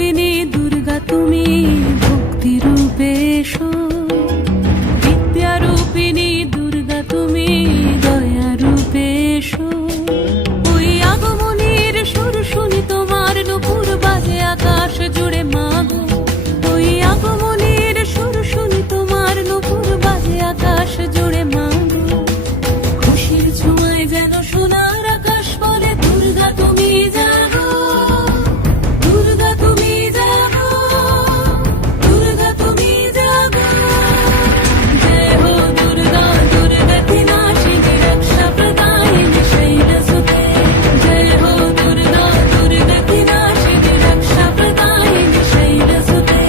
সত্যরূপিণী দুর্গা তুমি ভক্তিরূপে এসো, বিদ্যারূপিণী দুর্গা তুমি দয়ারূপে এসো। ওই আগমনীর সুর শুনি তোমার নুপুর বাজে আকাশ জুড়ে মাগো, ওই আগমনীর সুর শুনি তোমার নুপুর বাজে আকাশ জুড়ে মাগো। খুশির ছোঁয়ায় যেন সোনার আকাশ বলে দুর্গা তুমি জাগো, দুর্গা তুমি জাগো, দুর্গা তুমি জাগো। জয় হো দুর্গা দুর্গা বিনাশিনী রক্ষা প্রদায়িনী শৈলসুতে, জয় হো দুর্গা দুর্গা বিনাশিনী রক্ষা প্রদায়িনী শৈলসুতে।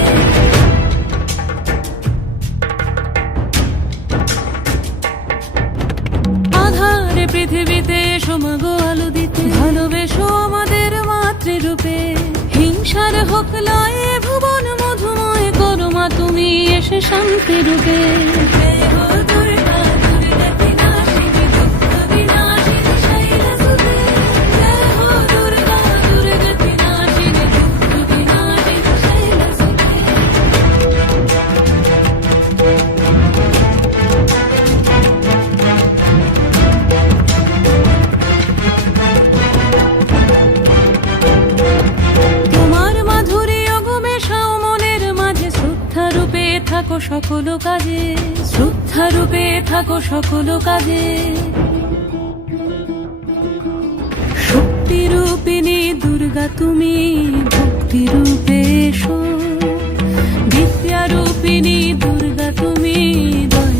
আধারে পৃথিবীতে এসো মাগো আলো দিতে, ভালোবেসো আমাদের মাতৃরূপে। হিংসার হোক লয়ে ভুবন মধুময় করো মা তুমি এসে শান্তি রূপে। জয় হো দুর্গা দুর্গা বিনাশিনী দুঃখ বিনাশিনী শৈলসুতে, জয় হো দুর্গা দুর্গা বিনাশিনী দুঃখ বিনাশিনী শৈলসুতে। তোমার মাধুরী অগমেশাও মনের মাঝে, শ্রদ্ধা রূপে থাকো সকল কাজে, শ্রদ্ধা রূপে থাকো সকল কাজে। শক্তিরূপিণী দুর্গা তুমি ভক্তিরূপে এসো, বিদ্যারূপিণী দুর্গা তুমি দয়া